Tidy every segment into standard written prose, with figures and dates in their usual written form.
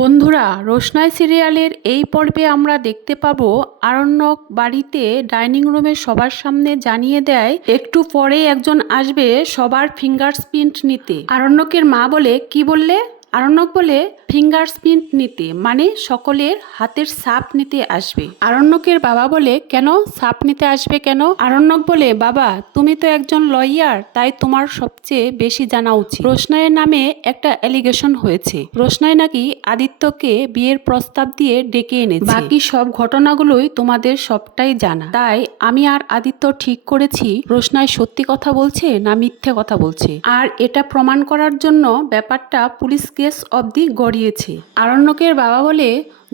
বন্ধুরা, রোশনাই সিরিয়ালের এই পর্বে আমরা দেখতে পাবো আরণ্যক বাড়িতে ডাইনিং রুমে সবার সামনে জানিয়ে দেয় একটু পরে একজন আসবে সবার ফিঙ্গারপ্রিন্ট নিতে। আরণ্যকের মা বলে, কি বললে? আরণ্যক বলে, ফিঙ্গারপ্রিন্ট নিতে মানে সকলের হাতের ছাপ নিতে আসবে। আরণ্যকের বাবা বলে, কেন ছাপ নিতে আসবে কেন? আরণ্যক বলে, বাবা তুমি তো একজন লয়ার, তাই তোমার সবচেয়ে বেশি জানা উচিত। রোশনাইয়ের নামে একটা অ্যালিগেশন হয়েছে। রোশনাই নাকি আদিত্যকে বিয়ের প্রস্তাব দিয়ে ডেকে এনেছে। বাকি সব ঘটনাগুলোই তোমাদের সবটাই জানা। তাই আমি আর আদিত্য ঠিক করেছি রোশনাই সত্যি কথা বলছে না মিথ্যে কথা বলছে। আর এটা প্রমাণ করার জন্য ব্যাপারটা পুলিশ কেস অবধি গড়িয়েছে। আরণ্যকের বাবা বলে,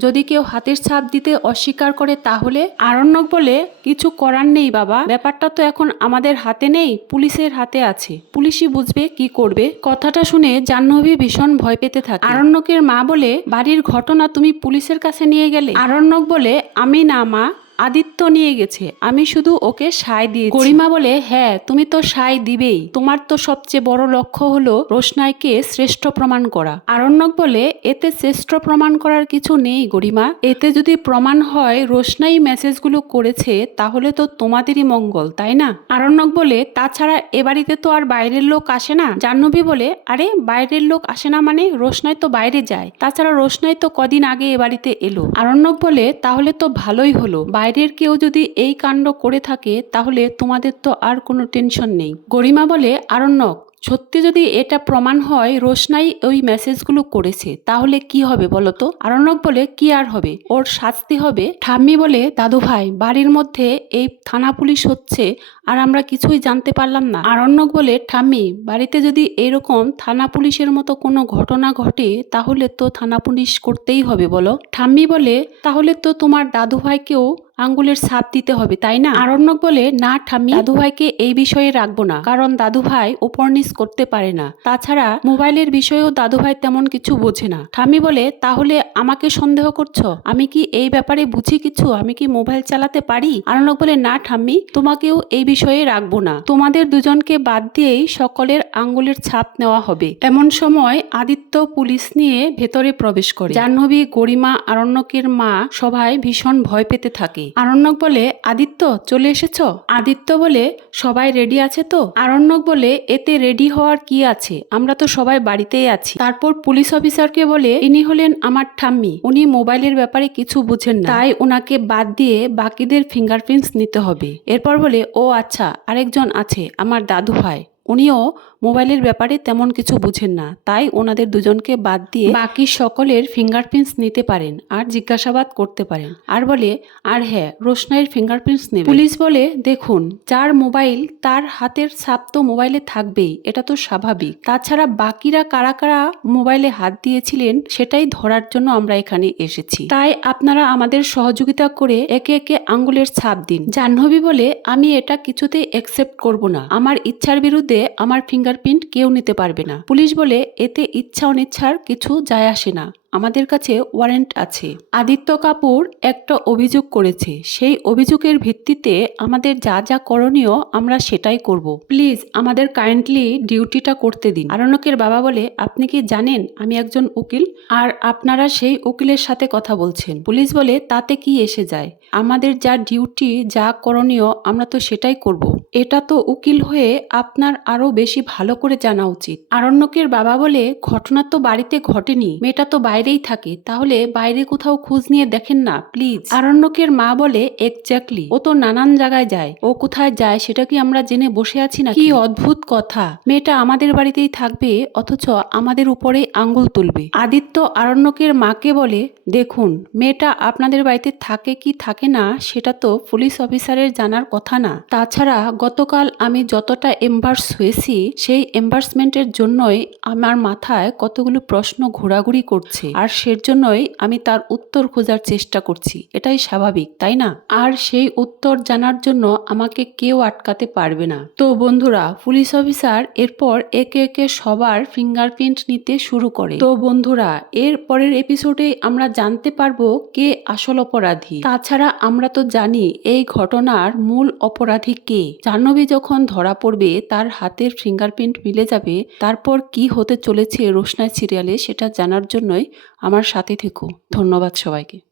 যদি কেউ হাতের ছাপ দিতে অস্বীকার করে তাহলে? আরণ্যক বলে, কিছু করার নেই বাবা, ব্যাপারটা তো এখন আমাদের হাতে নেই, পুলিশের হাতে আছে, পুলিশই বুঝবে কি করবে। কথাটা শুনে জাহ্নবী ভীষণ ভয় পেতে থাকে। আরণ্যকের মা বলে, বাড়ির ঘটনা তুমি পুলিশের কাছে নিয়ে গেলে? আরণ্যক বলে, আমি না মা, আদিত্য নিয়ে গেছে, আমি শুধু ওকে সায় দিয়েছি। গরিমা বলে, হ্যাঁ তুমি তো সায় দিবেই, তোমার তো সবচেয়ে বড় লক্ষ্য হলো রোশনাইকে শ্রেষ্ঠ প্রমাণ করা। আরণ্যক বলে, এতে শ্রেষ্ঠ প্রমাণ করার কিছু নেই গরিমা, এতে যদি প্রমাণ হয় রোশনাই মেসেজগুলো করেছে তাহলে তো তোমাদেরই মঙ্গল, তাই না? আরণ্যক বলে, তাছাড়া এ বাড়িতে তো আর বাইরের লোক আসে না। জাহ্নবী বলে, আরে বাইরের লোক আসে না মানে? রোশনাই তো বাইরে যায়, তাছাড়া রোশনাই তো কদিন আগে এ বাড়িতে এলো। আরণ্যক বলে, তাহলে তো ভালোই হলো, বাইরের কেউ যদি এই কাণ্ড করে থাকে তাহলে তোমাদের তো আর কোনো টেনশন নেই। গরিমা বলে, আরণ্যক সত্যি যদি এটা প্রমাণ হয় রোশনাই ওই মেসেজগুলো করেছে তাহলে কি হবে বলো তো? আরণ্যক বলে, কি আর হবে, ওর শাস্তি হবে। ঠাম্মি বলে, দাদু ভাই বাড়ির মধ্যে এই থানা পুলিশ হচ্ছে আর আমরা কিছুই জানতে পারলাম না। আরণ্যক বলে, ঠাম্মি বাড়িতে যদি এরকম থানা পুলিশের মতো কোনো ঘটনা ঘটে তাহলে তো থানা পুলিশ করতেই হবে বলো। ঠাম্মি বলে, তাহলে তো তোমার দাদু ভাইকেও আঙ্গুলের ছাপ দিতে হবে তাই না? আরণ্যক বলে, না ঠাম্মি, দাদু ভাইকে এই বিষয়ে রাখবো না, কারণ দাদু ভাই উপর নিচ করতে পারে না, তাছাড়া মোবাইলের বিষয়েও দাদু ভাই তেমন কিছু বোঝে না। ঠাম্মি বলে, তাহলে আমাকে সন্দেহ করছো? আমি কি এই ব্যাপারে বুঝি কিছু? আমি কি মোবাইল চালাতে পারি? আরণ্যক বলে, না ঠাম্মি, তোমাকেও এই বিষয়ে রাখবো না, তোমাদের দুজনকে বাদ দিয়েই সকলের আঙ্গুলের ছাপ নেওয়া হবে। এমন সময় আদিত্য পুলিশ নিয়ে ভেতরে প্রবেশ করে। জাহ্নবী, গরিমা, আরণ্যকের মা সবাই ভীষণ ভয় পেতে থাকে। আরণ্যক বলে, আদিত্য চলে এসেছো? আদিত্য বলে, সবাই রেডি আছে তো? আরণ্যক বলে, এতে রেডি হওয়ার কি আছে, আমরা তো সবাই বাড়িতেই আছি। তারপর পুলিশ অফিসারকে বলে, ইনি হলেন আমার ঠাম্মি, উনি মোবাইলের ব্যাপারে কিছু বুঝেন না, তাই ওনাকে বাদ দিয়ে বাকিদের ফিঙ্গারপ্রিন্টস নিতে হবে। এরপর বলে, ও আচ্ছা, আরেকজন আছে আমার দাদু ভাই, উনিও মোবাইলের ব্যাপারে তেমন কিছু বুঝেন না, তাই ওনাদের দুজনকে বাদ দিয়ে বাকি সকলের ফিঙ্গারপ্রিন্টস নিতে পারেন আর জিজ্ঞাসাবাদ করতে পারেন। আর বলে, আর হ্যাঁ, রোশনাইয়ের ফিঙ্গারপ্রিন্টস নেবে। পুলিশ বলে, দেখুন যার মোবাইল তার হাতের ছাপ তো মোবাইলে থাকবেই, এটা তো স্বাভাবিক, তাছাড়া বাকিরা কারা কারা মোবাইলে হাত দিয়েছিলেন সেটাই ধরার জন্য আমরা এখানে এসেছি, তাই আপনারা আমাদের সহযোগিতা করে একে একে আঙ্গুলের ছাপ দিন। জাহ্নবী বলে, আমি এটা কিছুতেই অ্যাকসেপ্ট করব না, আমার ইচ্ছার বিরুদ্ধে আমার ফিঙ্গারপ্রিন্ট কেউ নিতে পারবে না। পুলিশ বলে, এতে ইচ্ছা অনিচ্ছার কিছু যায় আসে না, আমাদের কাছে ওয়ারেন্ট আছে। আদিত্য কাপুর একটা অভিযোগ করেছে, সেই অভিযোগের ভিত্তিতে আমাদের যা যা করণীয় আমরা সেটাই করব, প্লিজ আমাদের কাইন্ডলি ডিউটিটা করতে দিন। আরণ্যকের বাবা বলে, আপনি কি জানেন আমি একজন উকিল, আর আপনারা সেই উকিলের সাথে কথা বলছেন? পুলিশ বলে, তাতে কি এসে যায়, আমাদের যা ডিউটি যা করণীয় আমরা তো সেটাই করব, এটা তো উকিল হয়ে আপনার আরো বেশি ভালো করে জানা উচিত। আরণ্যকের বাবা বলে, ঘটনা তো বাড়িতে ঘটেনি, মেয়েটা তো বাইরেই থাকে, তাহলে বাইরে কোথাও খোঁজ নিয়ে দেখেন না প্লিজ। আরণ্যকের মা বলে, এক্স্যাক্টলি, ও তো নানান জায়গায় যায়, ও কোথায় যায় সেটা কি আমরা জেনে বসে আছি না? কি অদ্ভুত কথা, মেয়েটা আমাদের বাড়িতেই থাকবে অথচ আমাদের উপরে আঙ্গুল তুলবে। আদিত্য আরণ্যকের মাকে বলে, দেখুন মেয়েটা আপনাদের বাড়িতে থাকে কি থাকে না সেটা তো পুলিশ অফিসারের জানার কথা না, তাছাড়া গতকাল আমি যতটা এম্বার্স হয়েছি সেই এম্বার্সমেন্টের জন্যই আমার মাথায় কতগুলো প্রশ্ন ঘোরাঘুরি করছে, আর সেজন্যই আমি তার উত্তর খোঁজার চেষ্টা করছি, এটাই স্বাভাবিক তাই না? আর সেই উত্তর জানার জন্য আমাকে কেউ আটকাতে পারবে না। তো বন্ধুরা, পুলিশ অফিসার এরপর একে একে সবার ফিঙ্গারপ্রিন্ট নিতে শুরু করে। তো বন্ধুরা, এর পরের এপিসোডে আমরা জানতে পারবো কে আসল অপরাধী। তাছাড়া আমরা তো জানি এই ঘটনার মূল অপরাধী কে। জাহ্নবী যখন ধরা পড়বে, তার হাতের ফিঙ্গারপ্রিন্ট মিলে যাবে, তারপর কি হতে চলেছে রোশনাই সিরিয়ালে সেটা জানার জন্যই আমার সাথে থেকো। ধন্যবাদ সবাইকে।